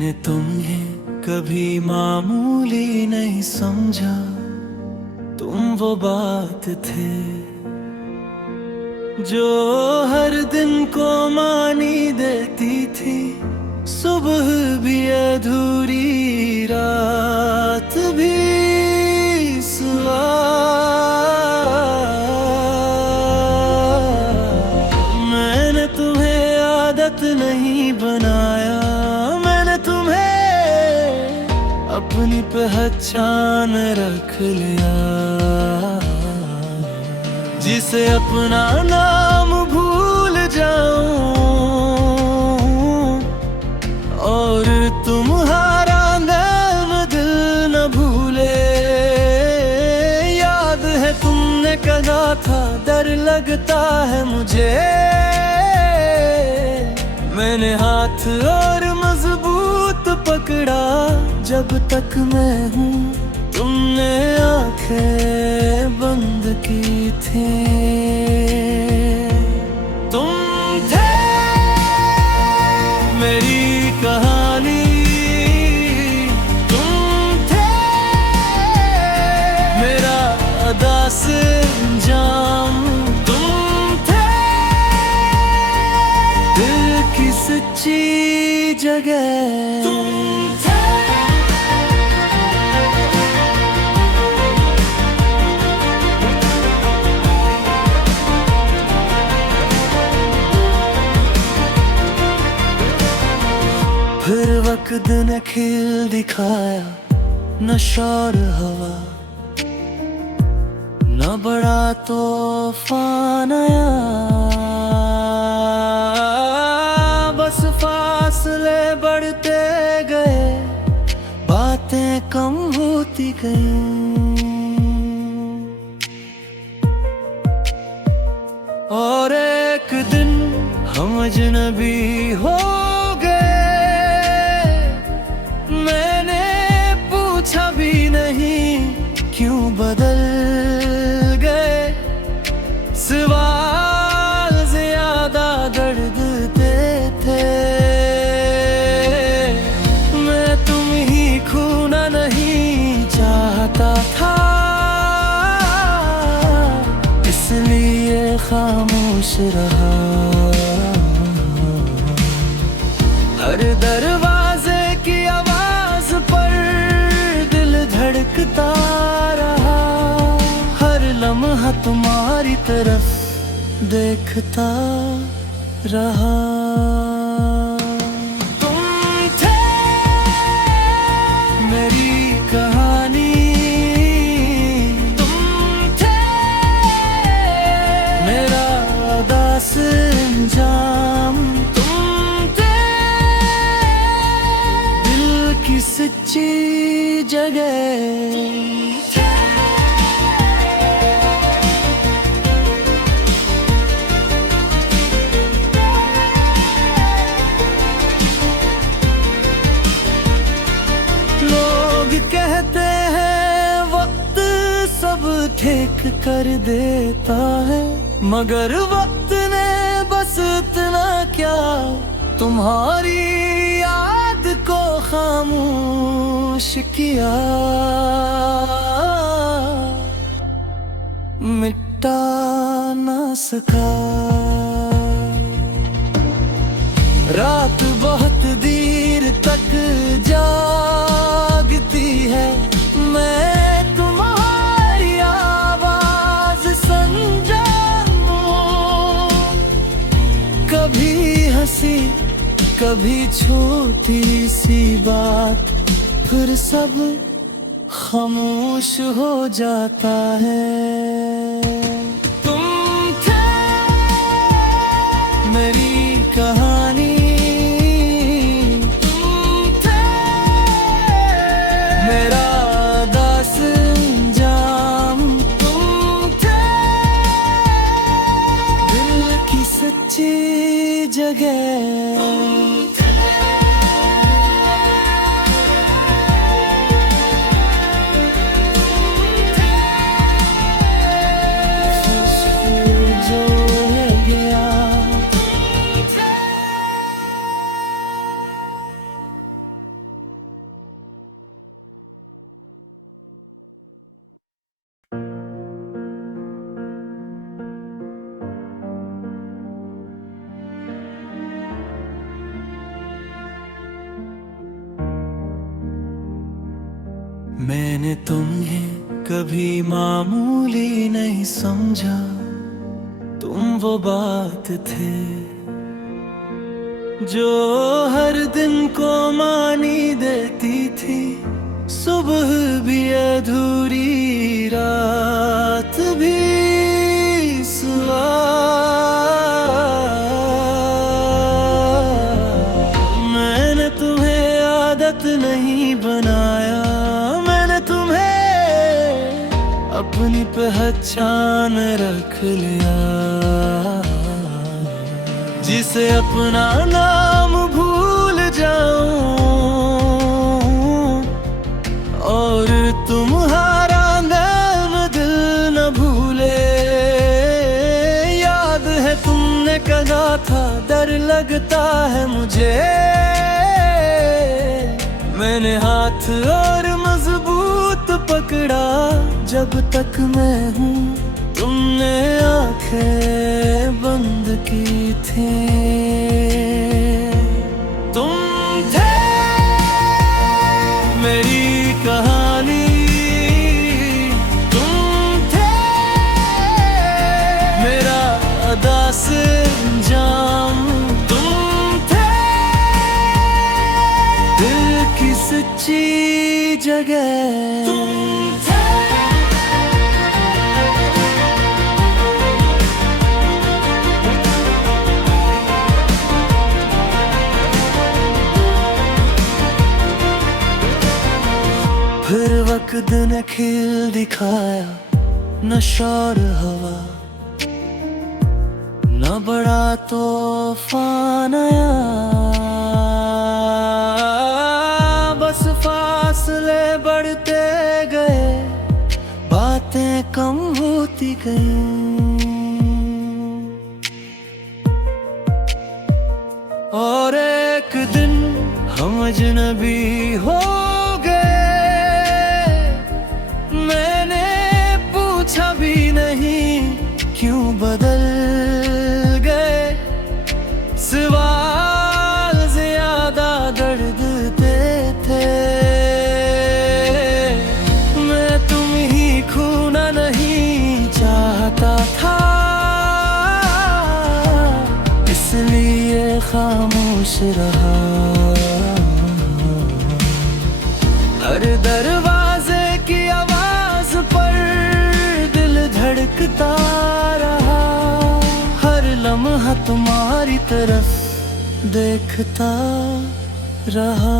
मैंने तुम्हें कभी मामूली नहीं समझा, तुम वो बात थे जो हर दिन को मानी देती थी। सुबह भी अधूरी, रात भी सुआ। मैंने तुम्हें आदत नहीं बनाया, मैंने तुम्हें अपनी पहचान रख लिया। जिसे अपना नाम भूल जाऊं और तुम्हारा नाम दिल न भूले। याद है तुमने कहा था डर लगता है मुझे, मैंने हाथ और मजबूत पकड़ा। जब तक मैं हूँ तुमने आंखें बंद की थी। तुम थे मेरी कहानी, तुम थे मेरा दास्तान, तुम थे दिल की सच्ची जगह। फिर वक्त ने खेल दिखाया, न शोर हवा न बड़ा तूफान आया। बस फासले बढ़ते गए, बातें कम होती गईं और एक दिन हम अजनबी हो गए। मैंने पूछा भी नहीं क्यों बदल गए, सवाल ज्यादा दर्द देते थे। मैं तुम ही खोना नहीं चाहता था, इसलिए खामोश रहा। हर दरवाजे की आवाज पर दिल धड़कता रहा, हर लम्हा तुम्हारी तरफ देखता रहा। तुम थे मेरी कहानी, तुम थे मेरा दास्तान, सच्ची जगह। लोग कहते हैं वक्त सब ठीक कर देता है, मगर वक्त ने बस इतना क्या तुम्हारी याद को खामोश किया। मिटा ना सका। रात बहुत देर तक जागती है, मैं तुम्हारी आवाज सुन जाऊं। कभी हंसी कभी छोटी सी बात, फिर सब खामोश हो जाता है। तुम थे मेरी कहानी, तुम थे मेरा दास्तान, तुम थे दिल की सच्ची जगह। मैंने तुम्हें कभी मामूली नहीं समझा, तुम वो बात थे जो हर दिन को मानी देती थी। सुबह भी अधूरी, रात भी सुबह। मैंने तुम्हें आदत नहीं बनाया, मैंने तुम्हें अपनी पहचान रख लिया। जिसे अपना नाम भूल जाऊं और तुम्हारा नाम दिल न भूले। याद है तुमने कहा था डर लगता है मुझे, मैंने हाथ और मजबूत पकड़ा। जब तक मैं हूँ तुमने आंखें बंद की थी। तुम थे मेरी कहानी, तुम थे मेरा दास्तान, तुम थे दिल की सच्ची जगह। फिर वक्त ने खेल दिखाया, न शोर हवा न बड़ा तूफान आया। बस फासले बढ़ते गए, बातें कम होती गईं और एक दिन हम अजनबी हो गए। मैंने पूछा भी नहीं क्यों बदल गए, सवाल ज्यादा दर्द देते। मैं तुम ही खोना नहीं चाहता था, इसलिए खामोश रहा। हर दरवाजे की आवाज पर दिल धड़कता रहा, हर लम्हा तुम्हारी तरफ देखता रहा।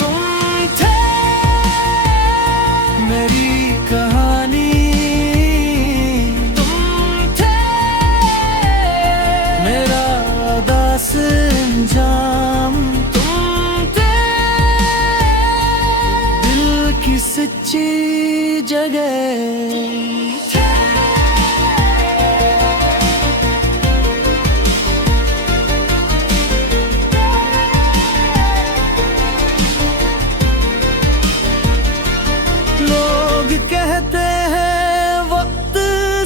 तुम थे मेरी कहानी, तुम थे मेरा दास्तान, सच्ची जगह। लोग कहते हैं वक्त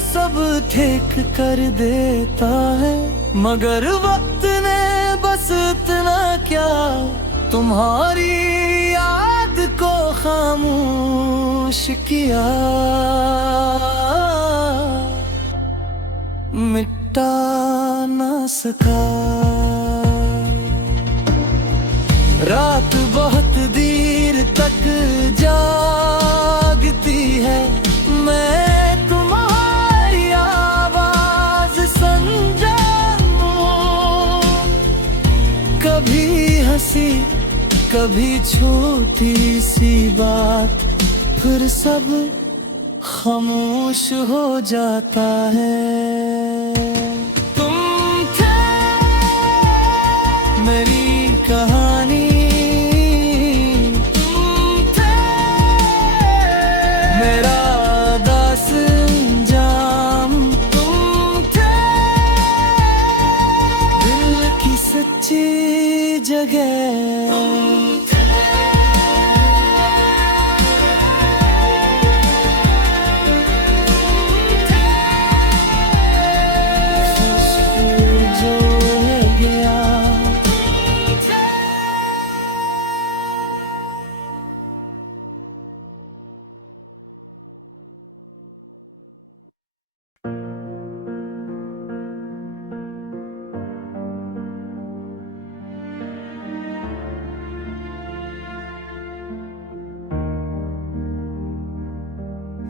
सब ठीक कर देता है, मगर वक्त ने बस इतना क्या तुम्हारी याद को खामोश किया। मिटा ना सका। रात बहुत देर तक जागती है, मैं तुम्हारी आवाज सुन जाऊं। कभी हंसी कभी छोटी सी बात, फिर सब खामोश हो जाता है। तुम थे मेरी कहानी, तुम थे मेरा दास्तान, तुम थे दिल की सच्ची जगह।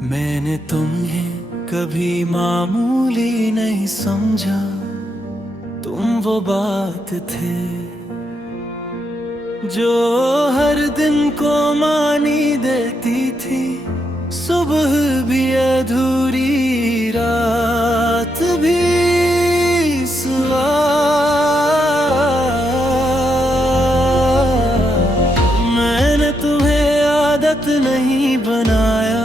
मैंने तुम्हें कभी मामूली नहीं समझा, तुम वो बात थे जो हर दिन को मानी देती थी। सुबह भी अधूरी, रात भी सुबह। मैंने तुम्हें आदत नहीं बनाया,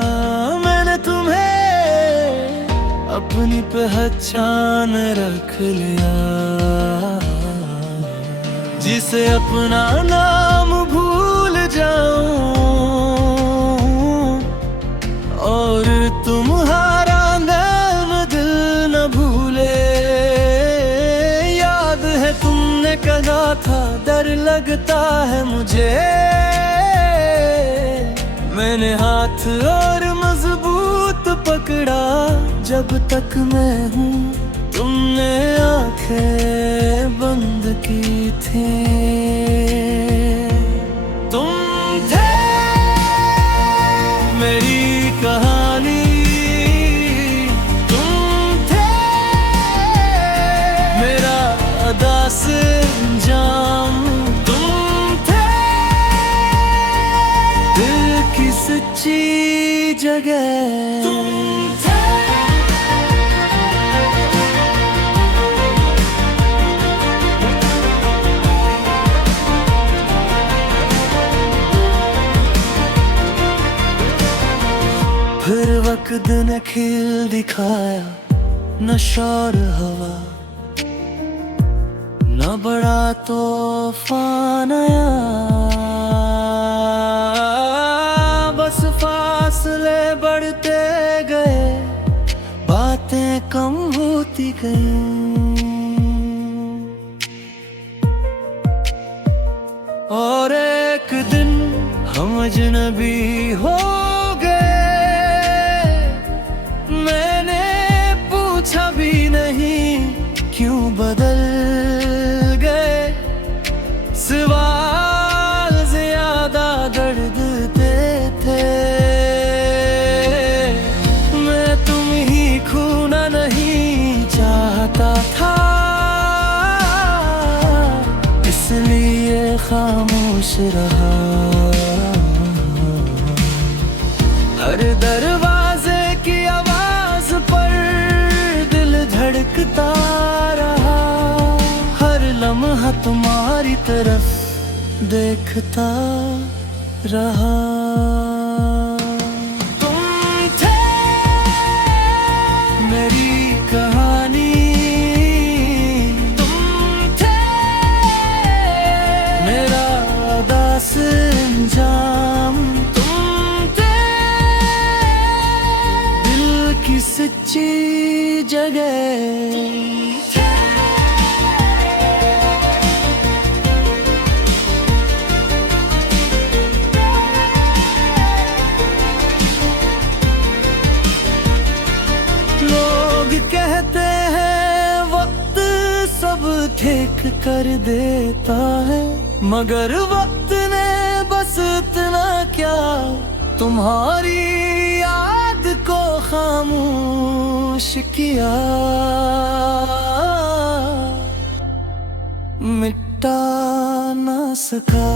मैंने तुम्हें अपनी पहचान रख लिया। जिसे अपना नाम भूल जाऊं और तुम्हारा नाम दिल न भूले। याद है तुमने कहा था डर लगता है मुझे, मैंने हाथ और मजबूत पकड़ा। जब तक मैं हूँ तुमने आंखें बंद की थी। तुम थे मेरी कहानी, तुम थे मेरा दास्तान, तुम थे दिल की सच्ची जगह। तुम फिर वक्त ने खिल दिखाया, न शोर हवा न बड़ा तूफान आया। बस फासले बढ़ते गए, बातें कम होती गई और एक दिन हम अजनबी हो गए। मैंने पूछा भी नहीं क्यों बदल गए, सवाल ज्यादा दर्द देते। मैं तुम ही खोना नहीं चाहता था, इसलिए खामोश रहा। हर दरवाजे की आवाज पर दिल धड़कता रहा, हर लम्हा तुम्हारी तरफ देखता रहा। तुम थे मेरी कहानी, तुम थे मेरा दास्तान, की सच्ची जगह। लोग कहते हैं वक्त सब ठीक कर देता है, मगर वक्त ने बस इतना क्या तुम्हारी याद को खामोश किया। मिटा ना सका।